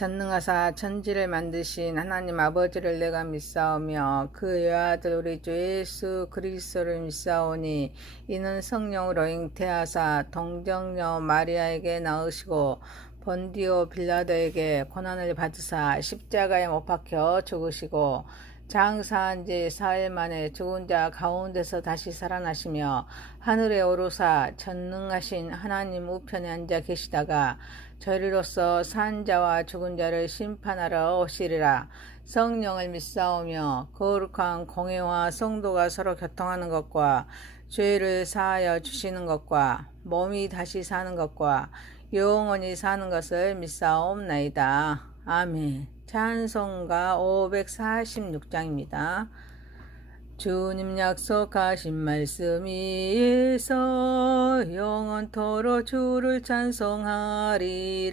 전능하사 천지를 만드신 하나님 아버지를 내가 믿사오며 그 외아들 우리 주 예수 그리스도를 믿사오니 이는 성령으로 잉태하사 동정녀 마리아에게 낳으시고 본디오 빌라도에게 고난을 받으사 십자가에 못 박혀 죽으시고 장사한 지 4일 만에 죽은 자 가운데서 다시 살아나시며 하늘에 오르사 전능하신 하나님 우편에 앉아 계시다가 저리로서 산 자와 죽은 자를 심판하러 오시리라. 성령을 믿사오며 거룩한 공회와 성도가 서로 교통하는 것과 죄를 사하여 주시는 것과 몸이 다시 사는 것과 영원히 사는 것을 믿사옵나이다. 아멘. 찬송가 546장입니다. 주님 약속하신 말씀 위에서 영원토록 주를 찬송하리라.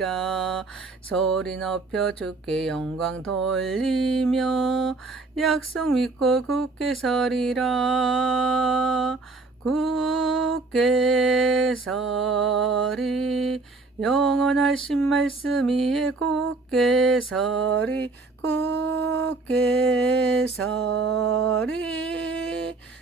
소리 높여 주께 영광 돌리며 약속 믿고 굳게 서리라. 굳게 서리 영원하신 말씀 위에 굳게 서리 굳게 서리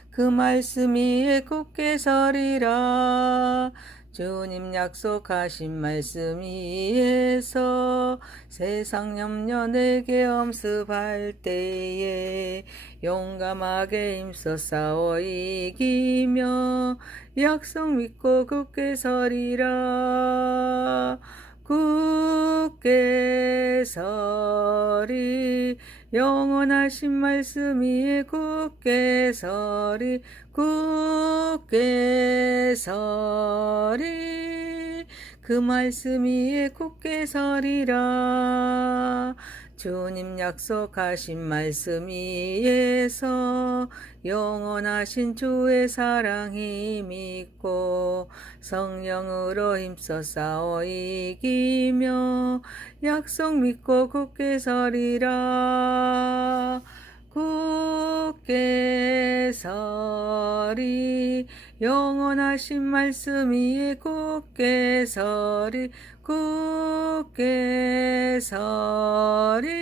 그 말씀 위에 굳게 서리라. 주님 약속하신 말씀 위에서 세상 염려 내게 엄습할 때에 용감하게 힘써 싸워 이기며 약속 믿고 굳게 서리라. 굳게 서리 영원하신 말씀 위에 굳게 서리 굳게 서리 그 말씀 위에 굳게 서리라. 주님 약속하신 말씀 위에서 영원하신 주의 사랑이 믿고 성령으로 힘써 싸워 이기며 약속 믿고 굳게 서리라. 굳게 서리 영원하신 말씀 위에 굳게 서리 굳게 서리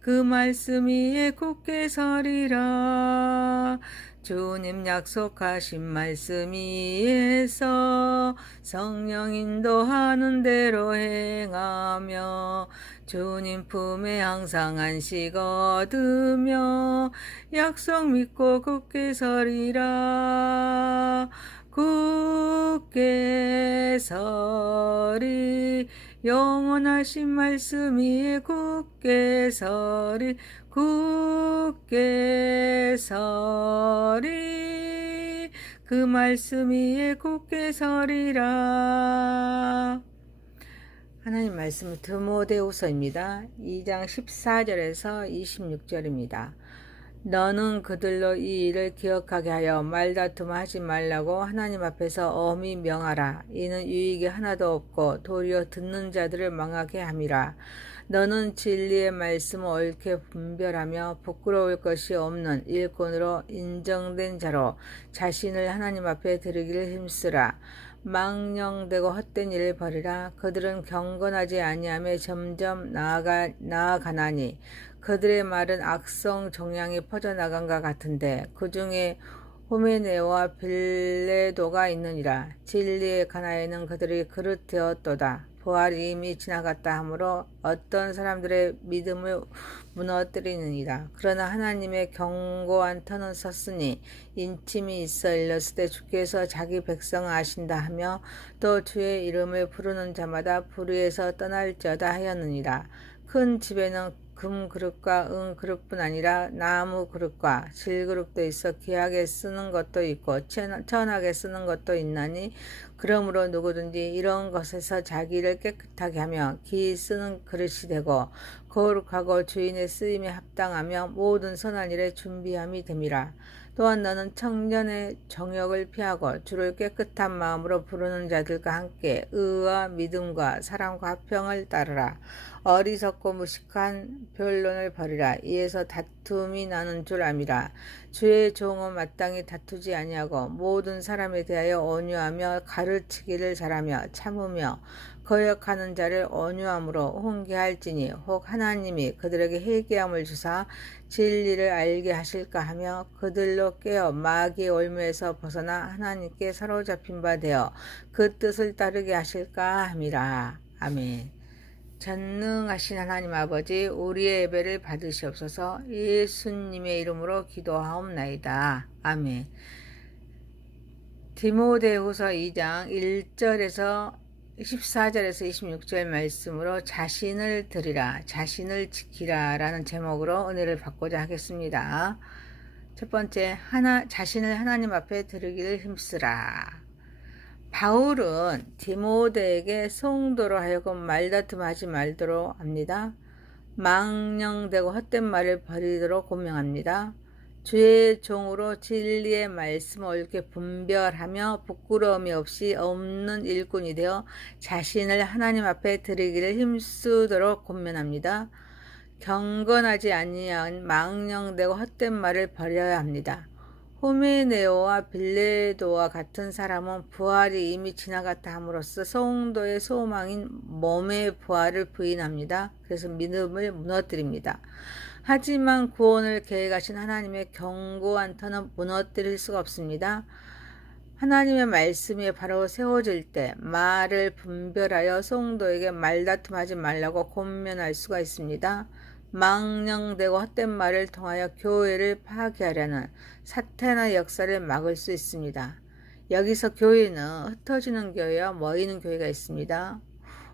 그 말씀 위에 굳게 서리라. 주님 약속하신 말씀 위에서 성령 인도하는 대로 행하며 주님 품에 항상 안식 얻으며 약속 믿고 굳게 서리라. 굳게 서리 영원하신 말씀 위에 굳게 서리 굳게 서리 그 말씀 위에 굳게 서리라. 하나님 말씀은 드모데후서입니다. 2장 14절에서 26절입니다. 너는 그들로 이 일을 기억하게 하여 말다툼하지 말라고 하나님 앞에서 엄히 명하라. 이는 유익이 하나도 없고 도리어 듣는 자들을 망하게 함이라. 너는 진리의 말씀을 옳게 분별하며 부끄러울 것이 없는 일꾼으로 인정된 자로 자신을 하나님 앞에 드리기를 힘쓰라. 망령되고 헛된 일을 버리라. 그들은 경건하지 아니하며 점점 나아가나니 그들의 말은 악성 종양이 퍼져나간과 같은데 그 중에 호메네오와 빌레도가 있느니라. 진리의 가나에는 그들이 그릇되었도다. 부활이 이미 지나갔다 하므로 어떤 사람들의 믿음을 무너뜨리느니라. 그러나 하나님의 견고한 터는 섰으니 인침이 있어 일렀을 때 주께서 자기 백성을 아신다 하며 또 주의 이름을 부르는 자마다 불의에서 떠날지어다 하였느니라. 큰 집에는 금 그릇과 은 그릇뿐 아니라 나무 그릇과 질 그릇도 있어 귀하게 쓰는 것도 있고 천하게 쓰는 것도 있나니 그러므로 누구든지 이런 것에서 자기를 깨끗하게 하며 기이 쓰는 그릇이 되고 거룩하고 주인의 쓰임에 합당하며 모든 선한 일에 준비함이 됨이라. 또한 너는 청년의 정욕을 피하고 주를 깨끗한 마음으로 부르는 자들과 함께 의와 믿음과 사랑과 화평을 따르라. 어리석고 무식한 변론을 버리라. 이에서 다툼 다툼이 나는 줄 암이라. 주의 종은 마땅히 다투지 아니하고 모든 사람에 대하여 온유하며 가르치기를 잘하며 참으며 거역하는 자를 온유함으로 훈계할지니 혹 하나님이 그들에게 회개함을 주사 진리를 알게 하실까 하며 그들로 깨어 마귀의 올무에서 벗어나 하나님께 사로잡힌 바 되어 그 뜻을 따르게 하실까 함이라. 아멘. 전능하신 하나님 아버지, 우리의 예배를 받으시옵소서. 예수님의 이름으로 기도하옵나이다. 아멘. 디모데후서 2장 1절에서 14절에서 26절 말씀으로 자신을 드리라, 자신을 지키라 라는 제목으로 은혜를 받고자 하겠습니다. 첫 번째, 자신을 하나님 앞에 드리기를 힘쓰라. 바울은 디모데에게 성도로 하여금 말다툼하지 말도록 합니다. 망령되고 헛된 말을 버리도록 고명합니다. 주의 종으로 진리의 말씀을 옳게 분별하며 부끄러움이 없이 없는 일꾼이 되어 자신을 하나님 앞에 드리기를 힘쓰도록 권면합니다. 경건하지 아니한 망령되고 헛된 말을 버려야 합니다. 후메네오와 빌레도와 같은 사람은 부활이 이미 지나갔다 함으로써 성도의 소망인 몸의 부활을 부인합니다. 그래서 믿음을 무너뜨립니다. 하지만 구원을 계획하신 하나님의 견고한 터는 무너뜨릴 수가 없습니다. 하나님의 말씀이 바로 세워질 때 말을 분별하여 성도에게 말다툼하지 말라고 권면할 수가 있습니다. 망령되고 헛된 말을 통하여 교회를 파괴하려는 사탄의 역사를 막을 수 있습니다. 여기서 교회는 흩어지는 교회와 모이는 교회가 있습니다.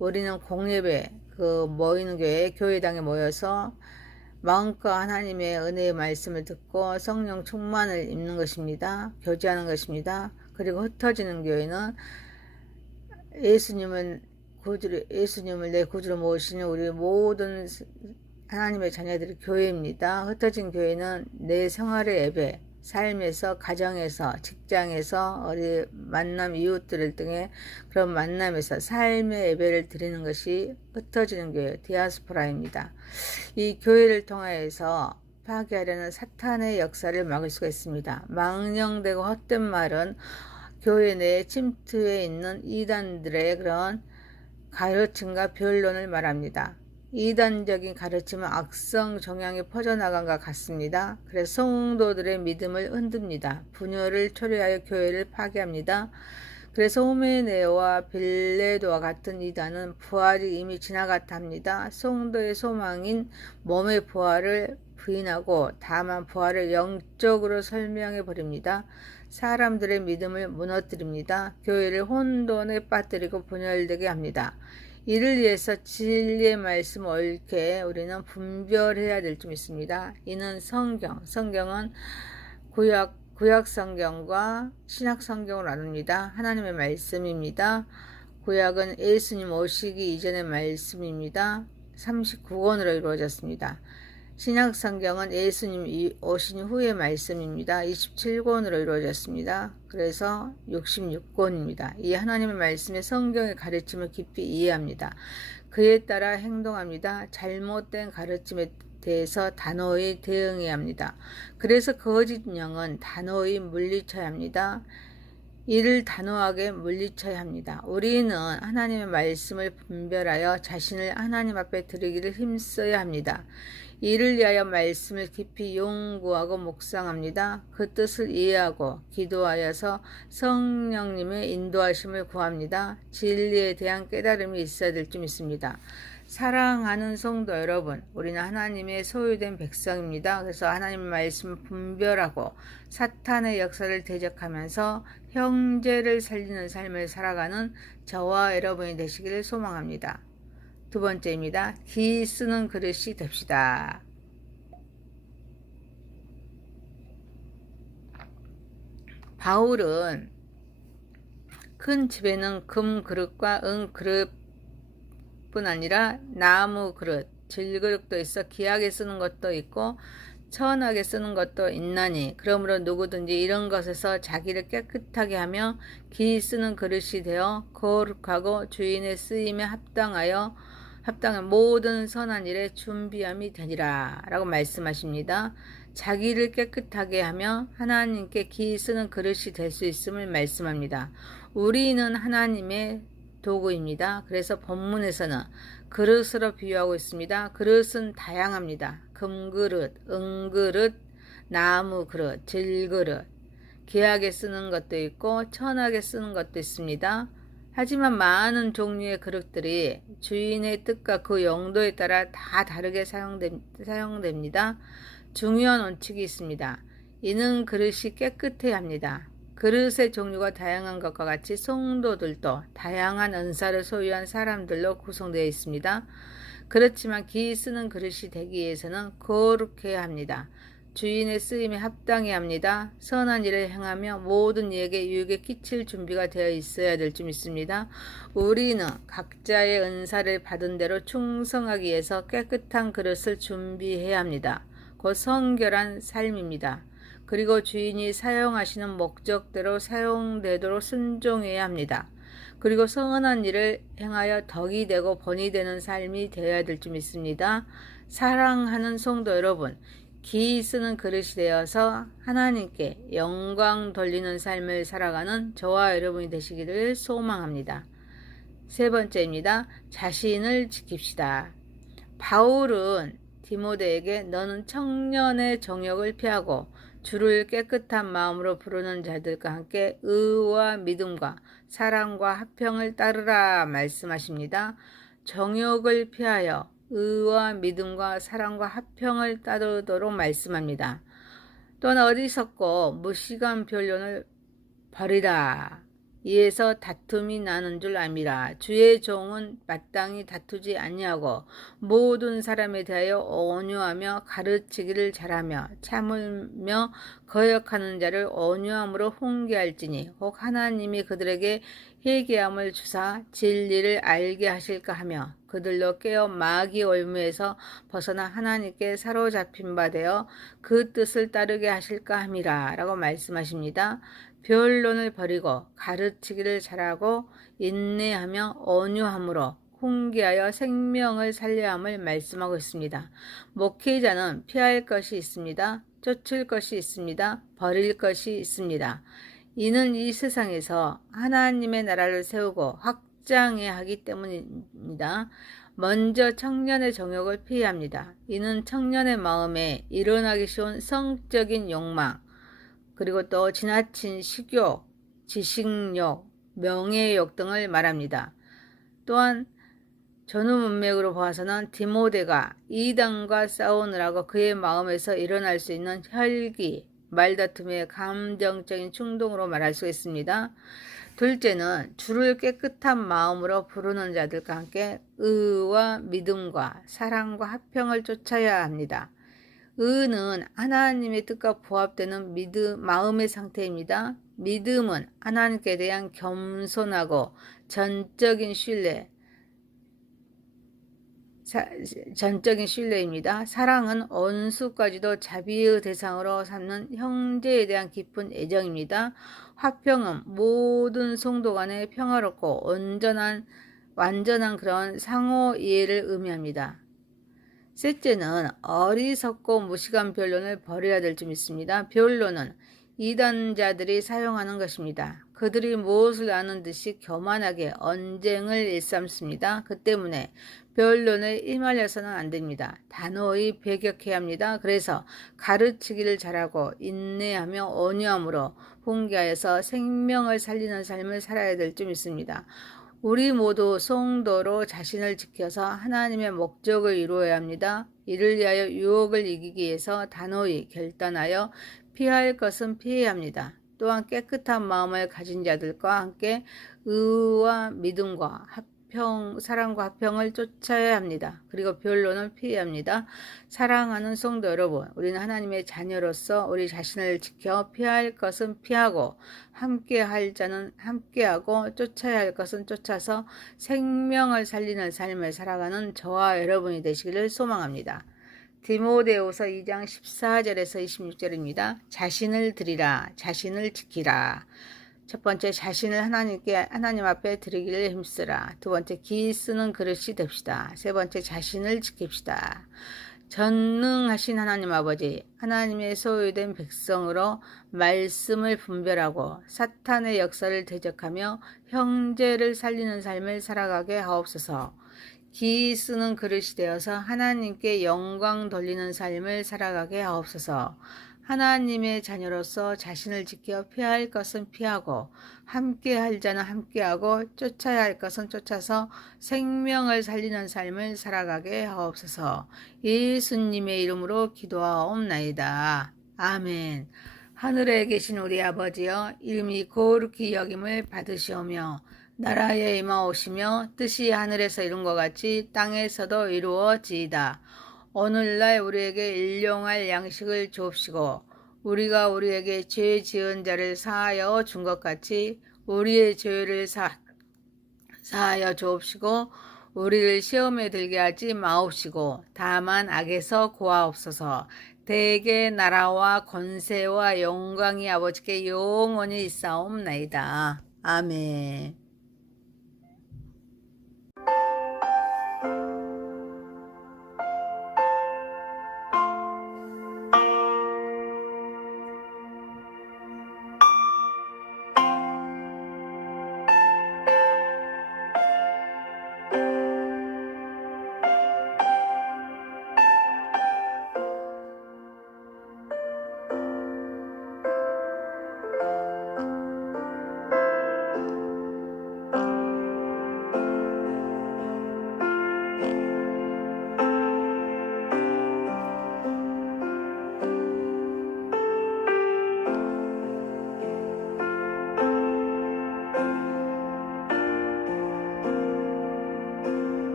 우리는 공예배, 모이는 교회당에 모여서 마음껏 하나님의 은혜의 말씀을 듣고 성령 충만을 입는 것입니다. 교제하는 것입니다. 그리고 흩어지는 교회는 예수님을 내 구주로 모시는 우리 모든 하나님의 자녀들이 교회입니다. 흩어진 교회는 내 생활의 예배, 삶에서, 가정에서, 직장에서, 만남 이웃들을 등의 그런 만남에서 삶의 예배를 드리는 것이 흩어지는 교회, 디아스포라입니다. 이 교회를 통하여서 파괴하려는 사탄의 역사를 막을 수가 있습니다. 망령되고 헛된 말은 교회 내에 침투해 있는 이단들의 그런 가르침과 변론을 말합니다. 이단적인 가르침은 악성 종양이 퍼져나간 것 같습니다. 그래서 성도들의 믿음을 흔듭니다. 분열을 초래하여 교회를 파괴합니다. 그래서 후메네오와 빌레도와 같은 이단은 부활이 이미 지나갔다 합니다. 성도의 소망인 몸의 부활을 부인하고 다만 부활을 영적으로 설명해 버립니다. 사람들의 믿음을 무너뜨립니다. 교회를 혼돈에 빠뜨리고 분열되게 합니다. 이를 위해서 진리의 말씀을 옳게 우리는 분별해야 될 점 있습니다. 이는 성경은 구약 성경과 신약 성경을 나눕니다. 하나님의 말씀입니다. 구약은 예수님 오시기 이전의 말씀입니다. 39권으로 이루어졌습니다. 신약 성경은 예수님 오신 후의 말씀입니다. 27권으로 이루어졌습니다. 그래서 66권입니다. 이 하나님의 말씀의 성경의 가르침을 깊이 이해합니다. 그에 따라 행동합니다. 잘못된 가르침에 대해서 단호히 대응해야 합니다. 그래서 거짓 영은 단호히 물리쳐야 합니다. 이를 단호하게 물리쳐야 합니다. 우리는 하나님의 말씀을 분별하여 자신을 하나님 앞에 드리기를 힘써야 합니다. 이를 위하여 말씀을 깊이 연구하고 묵상합니다. 그 뜻을 이해하고 기도하여서 성령님의 인도하심을 구합니다. 진리에 대한 깨달음이 있어야 될 점 있습니다. 사랑하는 성도 여러분, 우리는 하나님의 소유된 백성입니다. 그래서 하나님의 말씀을 분별하고 사탄의 역사를 대적하면서 형제를 살리는 삶을 살아가는 저와 여러분이 되시기를 소망합니다. 두 번째입니다. 기 쓰는 그릇이 됩시다. 바울은 큰 집에는 금 그릇과 은 그릇뿐 아니라 나무 그릇, 질그릇도 있어 귀하게 쓰는 것도 있고 천하게 쓰는 것도 있나니 그러므로 누구든지 이런 것에서 자기를 깨끗하게 하며 기 쓰는 그릇이 되어 거룩하고 주인의 쓰임에 합당한 모든 선한 일에 준비함이 되니라 라고 말씀하십니다. 자기를 깨끗하게 하며 하나님께 기 쓰는 그릇이 될 수 있음을 말씀합니다. 우리는 하나님의 도구입니다. 그래서 본문에서는 그릇으로 비유하고 있습니다. 그릇은 다양합니다. 금그릇, 은그릇, 나무 그릇, 질그릇, 귀하게 쓰는 것도 있고 천하게 쓰는 것도 있습니다. 하지만 많은 종류의 그릇들이 주인의 뜻과 그 용도에 따라 다 다르게 사용됩니다. 중요한 원칙이 있습니다. 이는 그릇이 깨끗해야 합니다. 그릇의 종류가 다양한 것과 같이 성도들도 다양한 은사를 소유한 사람들로 구성되어 있습니다. 그렇지만 기 쓰는 그릇이 되기 위해서는 거룩해야 합니다. 주인의 쓰임에 합당해야 합니다. 선한 일을 행하며 모든 이에게 유익에 끼칠 준비가 되어 있어야 될 줄 믿습니다. 우리는 각자의 은사를 받은 대로 충성하기 위해서 깨끗한 그릇을 준비해야 합니다. 곧 성결한 삶입니다. 그리고 주인이 사용하시는 목적대로 사용되도록 순종해야 합니다. 그리고 선한 일을 행하여 덕이 되고 본이 되는 삶이 되어야 될 줄 믿습니다. 사랑하는 성도 여러분, 기 쓰는 그릇이 되어서 하나님께 영광 돌리는 삶을 살아가는 저와 여러분이 되시기를 소망합니다. 세 번째입니다. 자신을 지킵시다. 바울은 디모데에게 너는 청년의 정욕을 피하고 주를 깨끗한 마음으로 부르는 자들과 함께 의와 믿음과 사랑과 화평을 따르라 말씀하십니다. 정욕을 피하여 의와 믿음과 사랑과 화평을 따르도록 말씀합니다. 또한 어리석고 무시간 변론을 버리라. 이에서 다툼이 나는 줄 암이라. 주의 종은 마땅히 다투지 아니하고 모든 사람에 대하여 온유하며 가르치기를 잘하며 참으며 거역하는 자를 온유함으로 훈계할지니 혹 하나님이 그들에게 회개함을 주사 진리를 알게 하실까 하며 그들로 깨어 마귀 올무에서 벗어나 하나님께 사로잡힌 바 되어 그 뜻을 따르게 하실까 함이라 라고 말씀하십니다. 변론을 버리고 가르치기를 잘하고 인내하며 온유함으로 훈계하여 생명을 살려야 함을 말씀하고 있습니다. 목회자는 피할 것이 있습니다. 쫓을 것이 있습니다. 버릴 것이 있습니다. 이는 이 세상에서 하나님의 나라를 세우고 확장해야 하기 때문입니다. 먼저 청년의 정욕을 피해야 합니다. 이는 청년의 마음에 일어나기 쉬운 성적인 욕망, 그리고 또 지나친 식욕, 지식욕, 명예욕 등을 말합니다. 또한 전후 문맥으로 봐서는 디모데가 이단과 싸우느라고 그의 마음에서 일어날 수 있는 혈기, 말다툼의 감정적인 충동으로 말할 수 있습니다. 둘째는 주를 깨끗한 마음으로 부르는 자들과 함께 의와 믿음과 사랑과 화평을 쫓아야 합니다. 의는 하나님의 뜻과 부합되는 마음의 상태입니다. 믿음은 하나님께 대한 겸손하고 전적인 신뢰입니다. 사랑은 원수까지도 자비의 대상으로 삼는 형제에 대한 깊은 애정입니다. 화평은 모든 성도 간의 평화롭고 완전한 그런 상호 이해를 의미합니다. 셋째는 어리석고 무식한 변론을 버려야 될 줄 믿습니다. 변론은 이단자들이 사용하는 것입니다. 그들이 무엇을 아는 듯이 교만하게 언쟁을 일삼습니다. 그 때문에 변론에 휘말려서는 안 됩니다. 단호히 배격해야 합니다. 그래서 가르치기를 잘하고 인내하며 온유함으로 훈계하여서 생명을 살리는 삶을 살아야 될 줄 믿습니다. 우리 모두 성도로 자신을 지켜서 하나님의 목적을 이루어야 합니다. 이를 위하여 유혹을 이기기 위해서 단호히 결단하여 피할 것은 피해야 합니다. 또한 깨끗한 마음을 가진 자들과 함께 의와 믿음과 사랑과 화평을 쫓아야 합니다. 그리고 변론을 피해야 합니다. 사랑하는 성도 여러분, 우리는 하나님의 자녀로서 우리 자신을 지켜 피할 것은 피하고 함께할 자는 함께하고 쫓아야 할 것은 쫓아서 생명을 살리는 삶을 살아가는 저와 여러분이 되시기를 소망합니다. 디모데후서 2장 14절에서 26절입니다. 자신을 드리라, 자신을 지키라. 첫 번째, 자신을 하나님 앞에 드리기를 힘쓰라. 두 번째, 기 쓰는 그릇이 됩시다. 세 번째, 자신을 지킵시다. 전능하신 하나님 아버지, 하나님의 소유된 백성으로 말씀을 분별하고 사탄의 역사를 대적하며 형제를 살리는 삶을 살아가게 하옵소서. 기 쓰는 그릇이 되어서 하나님께 영광 돌리는 삶을 살아가게 하옵소서. 하나님의 자녀로서 자신을 지켜 피해야 할 것은 피하고 함께 할 자는 함께하고 쫓아야 할 것은 쫓아서 생명을 살리는 삶을 살아가게 하옵소서. 예수님의 이름으로 기도하옵나이다. 아멘. 하늘에 계신 우리 아버지여, 이름이 거룩히 여김을 받으시오며 나라에 임하오시며 뜻이 하늘에서 이룬 것 같이 땅에서도 이루어지이다. 오늘날 우리에게 일용할 양식을 주옵시고 우리가 우리에게 죄 지은 자를 사하여 준 것 같이 우리의 죄를 사하여 주옵시고 우리를 시험에 들게 하지 마옵시고 다만 악에서 구하옵소서. 대개 나라와 권세와 영광이 아버지께 영원히 있사옵나이다. 아멘.